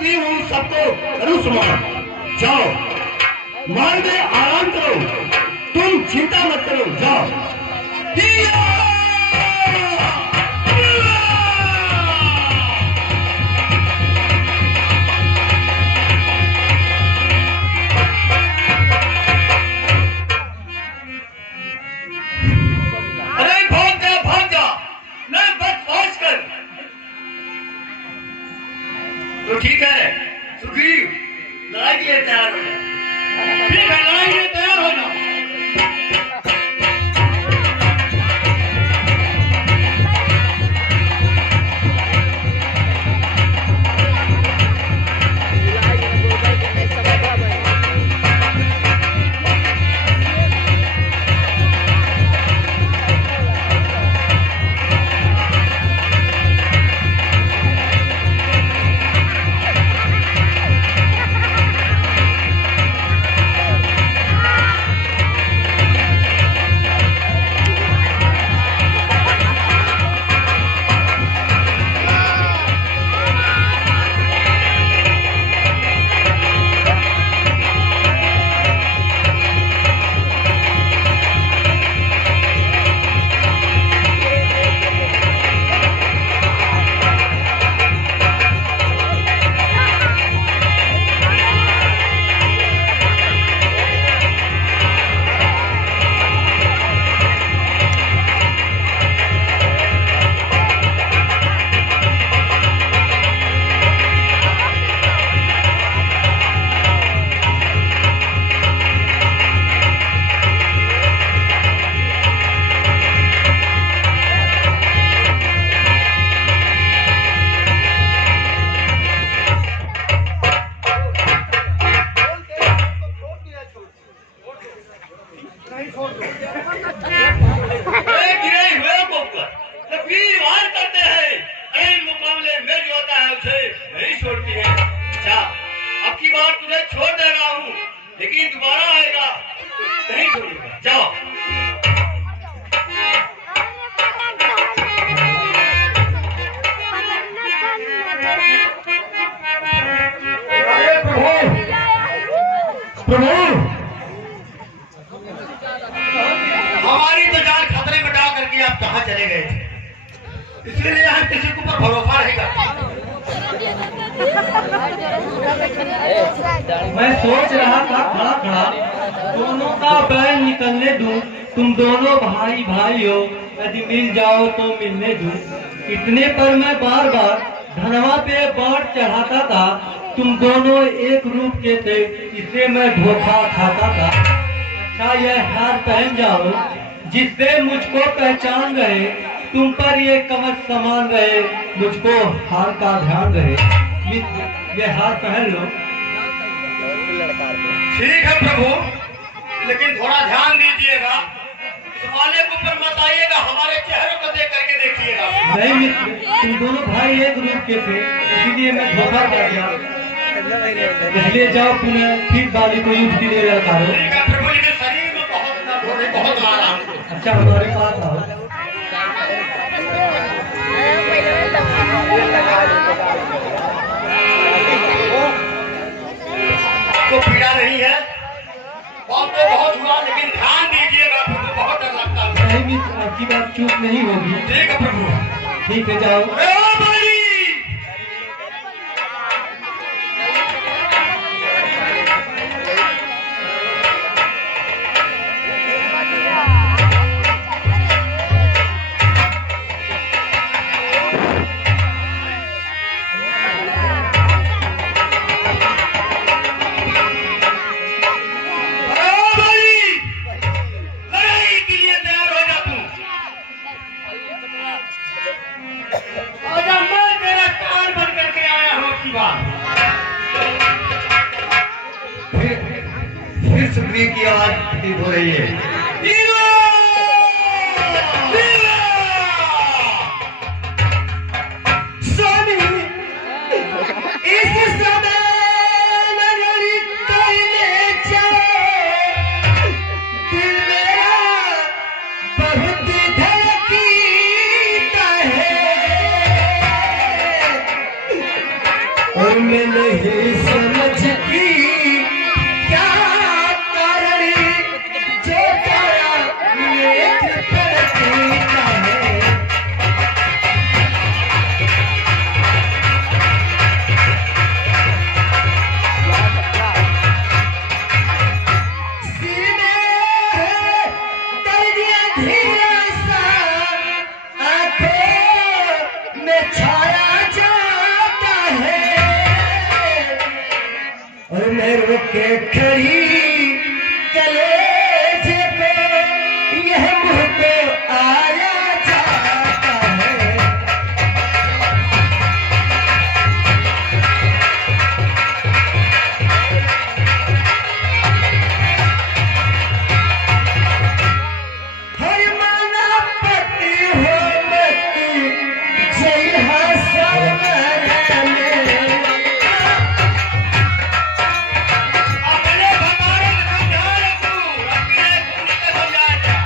दी हूँ सबको करूँ सम्मान। जाओ मान दे, आराम करो, तुम चिंता मत करो, जाओ। अरे भाग जा, भाग जा, मैं बस पहुंच कर। तो ठीक है सुग्रीव, लड़ाई के लिए तैयार हो जा। ठीक है, लड़ाई के लिए तैयार हो जाओ। लेकिन दोबारा आएगा नहीं छोड़ूंगा, जाओ। प्रभु, हमारी तो जान खतरे में डाल करके आप कहाँ चले गए थे, इसलिए हम किसी के ऊपर भरोसा नहीं करते। मैं सोच रहा था खड़ा खड़ा दोनों का बैल निकलने दूं, तुम दोनों भाई भाई हो, यदि मिल जाओ तो मिलने दूं। इतने पर मैं बार बार धनवा पे बाढ़ चढ़ाता था, तुम दोनों एक रूप के थे, इसलिए मैं धोखा खाता था। अच्छा यह हार पहन जाओ, जिससे मुझको पहचान रहे, तुम पर ये कवच समान रहे, मुझको हार का ध्यान रहे। ये हार पहन लो। ठीक है प्रभु, लेकिन थोड़ा ध्यान दीजिएगा, इस वाले को ऊपर मत आइएगा, हमारे चेहरे को देख करके देखिएगा। नहीं मित्र, तुम दोनों भाई एक रूप के थे, इसीलिए मैं धोखा कर दिया। इसलिए जाओ पुनः ठीक बाली को युद्ध के लिए लड़कारो। ठीक है प्रभु, लेकिन शरीर में बहुत दर्द हो रही, बहुत आराम। अच्छा हमारे पास आओ। तो पीड़ा नहीं है, बहुत तो बहुत हुआ, लेकिन ध्यान दीजिएगा प्रभु, बहुत डर लगता है। नहीं मित्र, आपकी बात चूक नहीं होगी। ठीक है प्रभु। ठीक है जाओ। फिर सुग्रीव की आवाज प्रतीत हो रही है। स्वामी, इस समय दिल मेरा बहुत धड़कीता है, और मैं नहीं समझती क्या कारण जो तेरा लेख पढ़ता है। सीने दर्द धीरे सा आंखों में छाया जाता है और मैं रुक के खड़ी कलेजे पे यह मुंह को आया जाता है। हर माना पति हो मती जय हसन में अपने भगवान को समझा ले तू, अपने खुद को समझा जा।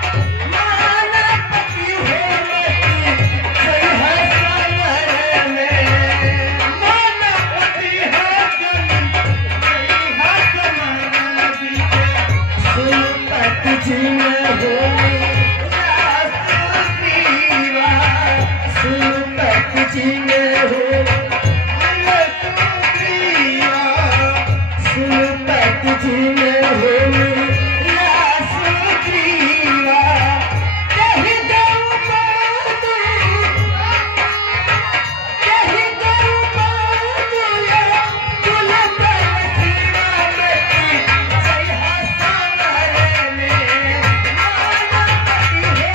माना पति हो मती जय हसन में माना पति हो जय हसन में सुन पति जी में हो सुन पति जी में हो सुपत जी में हो सुग्रीवा कहीं दऊ बादू कहीं दऊ बादू तुल बरसीवा मती जय हसन में माना पति हो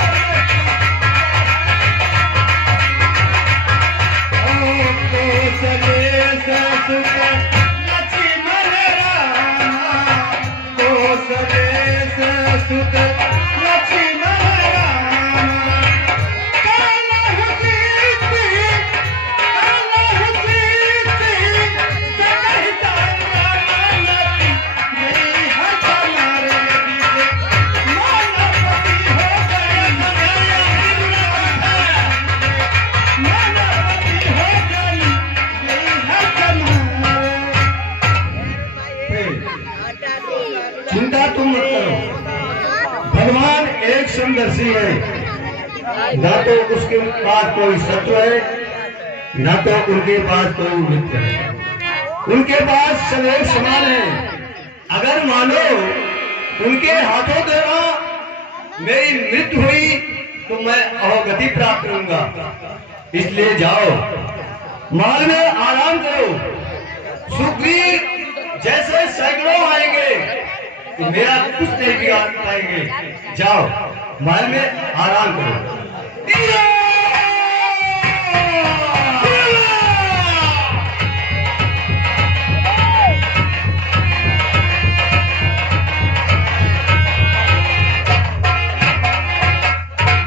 चले ससुर लक्ष्मण रामा कोसले ससुर लक्ष्मण रामा कान्हा सीते सकहिता मानती मेरी हर हमारे दिसे माना पति हो गया माना पति हो गई मेरी हर हमारे। चिंता तुम मत करो, भगवान एक समदर्शी है, ना तो उसके पास कोई सत्व है ना तो उनके पास कोई मित्र है, उनके पास सब एक समान है। अगर मानो उनके हाथों द्वारा मेरी मृत्यु हुई तो मैं अवगति प्राप्त करूंगा, इसलिए जाओ महल में आराम करो। सुग्रीव जैसे सैकड़ों आएंगे तो मेरा कुछ नहीं बिगाड़ पाएंगे। जाओ महल में आराम करो।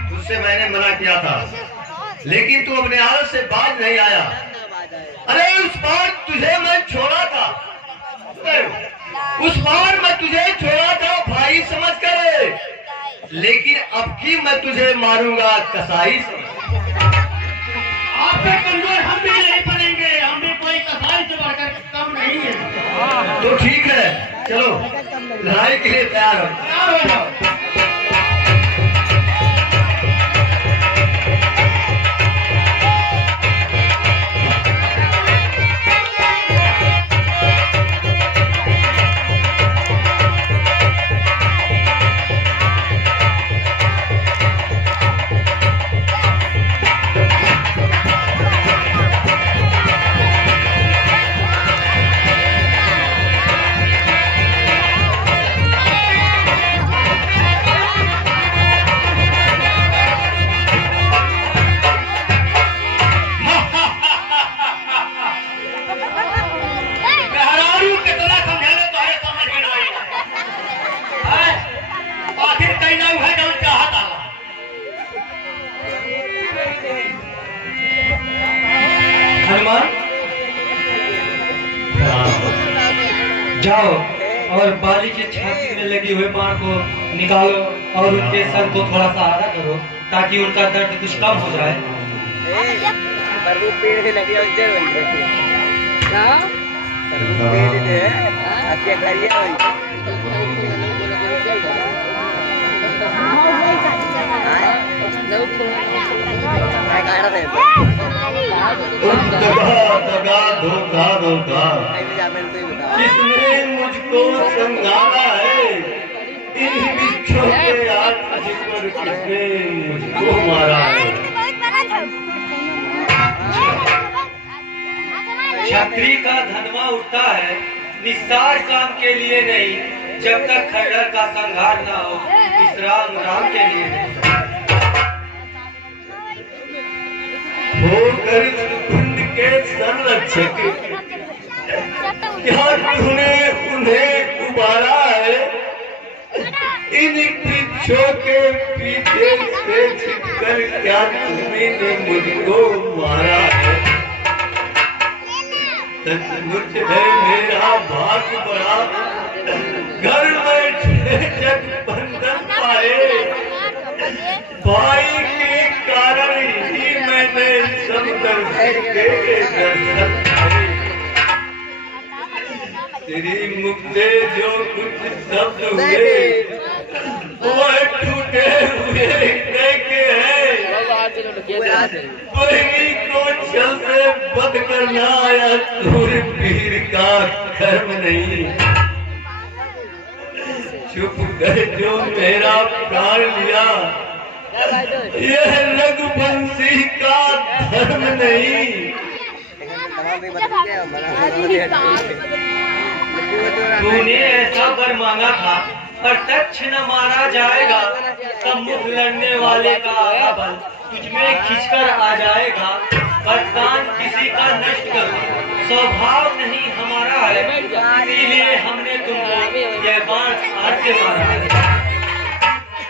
तुझसे मैंने मना किया था लेकिन तू अपने हालत से बाज नहीं आया। अरे उस बार तुझे मैं छोड़ा था, उस बार मैं तुझे छोड़ा था भाई समझ कर, लेकिन अब की मैं तुझे मारूंगा कसाई समझ। आप पे कमजोर हम भी नहीं बनेंगे, हमें कोई कसाई से बढ़कर कम नहीं है। तो ठीक है, चलो लड़ाई के लिए तैयार हो। तैयार हो जाओ। हनुमान जाओ और बाली के छाती में लगी हुए बाण को निकालो और उनके सर को थोड़ा सा आड़ा करो ताकि उनका दर्द कुछ कम हो जाए। पर वो पेड़ के लगे उधर वही दगा धोखा धोखा किसने मुझको समझाना है, इन बिच्छों के हाथ पर किसने मुझको मारा है। छतरी का धनवा उठता है निस्तार काम के लिए नहीं, जब तक खंडर का संहार ना हो विश्राम राम के लिए नहीं। होकर कुंड के संरक्षक क्या तूने उन्हें उबारा है, इन वृक्षों के पीछे से छिपकर क्या तुमने मुझको मारा है। सचमुच है मेरा भाग बड़ा, घर बैठे जग बंधन पाए, भाई के कारण ही मैंने सब दर्शन के दर्शन पाए। तेरी मुख से जो कुछ शब्द हुए वह टूटे हुए देखे हैं, वही को छल से बद करना या सूरवीर का धर्म नहीं। चुप कर जो मेरा प्राण लिया, यह रघुवंशी का धर्म नहीं। तूने ऐसा वर मांगा था प्रत्यक्ष न मारा जाएगा, सम्मुख लड़ने वाले का आगा बल तुझमें खिंचकर आ जाएगा। वरदान किसी का नष्ट करो स्वभाव नहीं हमारा है, इसीलिए हमने तुमको यह बाण हाथ से मारा है।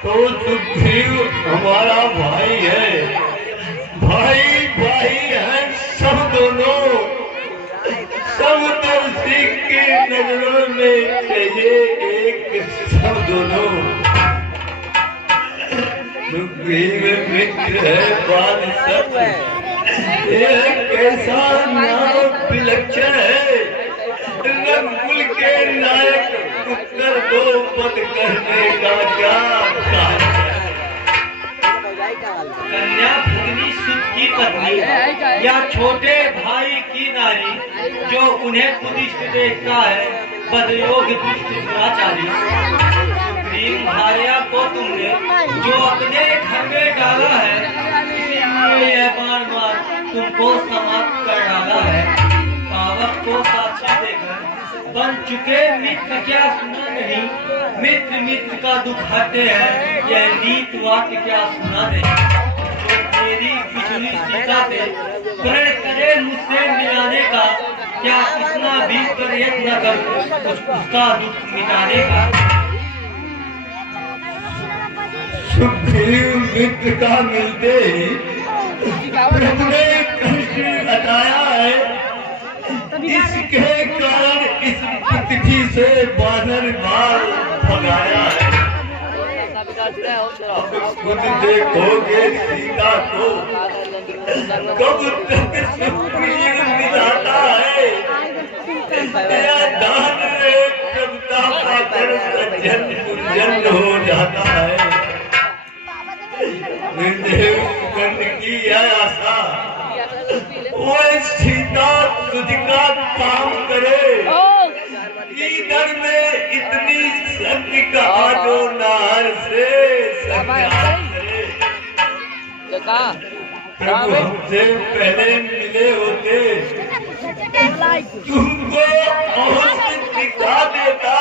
तो सुग्रीव हमारा भाई है, भाई भाई है सब दोनों, समदर्शी की नजरों में ये एक सब दोनों। सुग्रीव मित्र है बाल सत्य, यह कैसा नाम विलक्षण है। रघुकुल के नायक उत्तर दो पद करने का क्या कारण है। कन्या भगिनी सुत की पत्नी या छोटे भाई की नारी जो उन्हें कुदिष्ट देखता है, बदयोग दुष्ट दुराचारी। सुग्रीव भार्या को तुमने जो अपने घर में डाला है, इसीलिए यह बाण मार तुमको समाप्त कर डाला है। पावक को साक्षी देकर बन चुके मित्र क्या सुना नहीं, मित्र मित्र का दुख हरते हैं, यह नीत वाक्य क्या सुना नहीं। जो तेरी पिछली सीता से प्रण करे मुझसे मिलाने का, क्या इतना भी प्रयत्न कर उसका दुख मिटाने का। सुग्रीव मित्र का मिलते ही तुमने कष्ट हटाया है, इसके कारण इस पृथ्वी से बानर मार भगाया है। अब खुद देखोगे सीता को, कब तक सुग्रीव मिलाता है। तेरा दान रे प्रभुता पाकर सज्जन दुर्जन हो जाता है। निर्देव सुगंध की यह आशा, वो सीता तुझका काम करे। इधर में इतनी शक्ति का जो नार से संग्राम करे। प्रभु हमसे पहले मिले होते, तुमको अवश्य दिखा देता।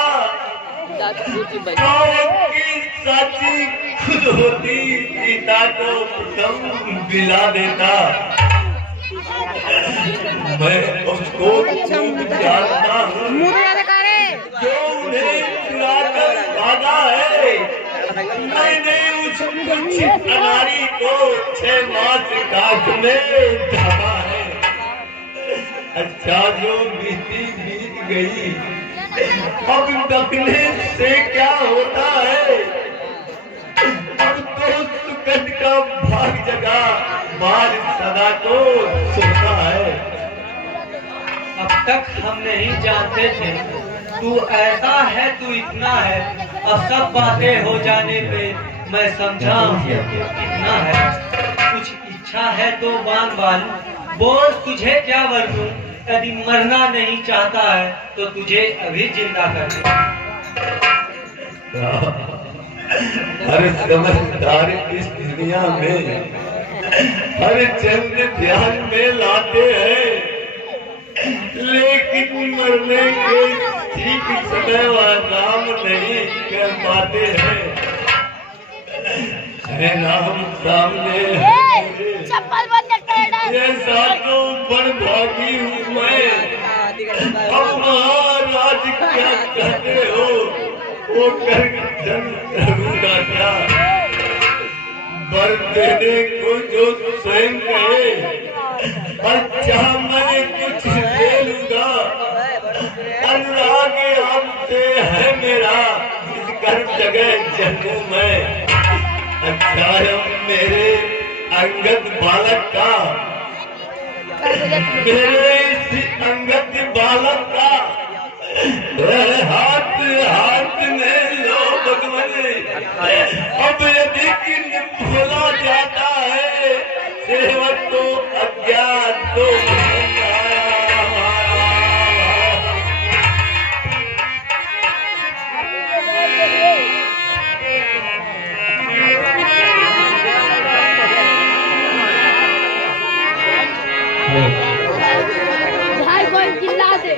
की साची खुद होती, सीता को प्रथम बिला देता। मैं उसको खूब जानता हूँ जो उन्हें चुराकर भागा है। मैंने उस कुछ अनारी को 6 मास काट में ढाबा है। अच्छा जो बीती बीत गई, अब डकने से क्या होता है। अब तो सुकट का भाग जगा, बाल सदा को सुनता है। अब तक हम नहीं जानते थे तू ऐसा है, तू इतना है। अब सब बातें हो जाने पे मैं समझा कि तू कितना है। कुछ इच्छा है तो मांग बालू, बोल तुझे क्या वर दूं। यदि मरना नहीं चाहता है तो तुझे अभी जिंदा कर दूं। हर समझदार इस दुनिया में हर चंद ध्यान में लाते हैं, लेकिन मरने के ठीक समय आराम नहीं कर पाते हैं। है राम सामने चप्पल बंद कर ये सालों बड़ भागी हूँ मैं। अब महाराज क्या कहते हो वो कर करूँगा क्या। वर देने को जो स्वयं कहे, अच्छा मैं कुछ ले लूंगा। अनुराग आपसे है मेरा, इस कर जगह चलूं मैं। अच्छा मेरे अंगद बालक का, मेरे इस अंगद बालक का हाथ हाथ में लो भगवान। अब यदि भूला जाता है सेवक तो अज्ञात तो झाड़ को चिल्ला दे।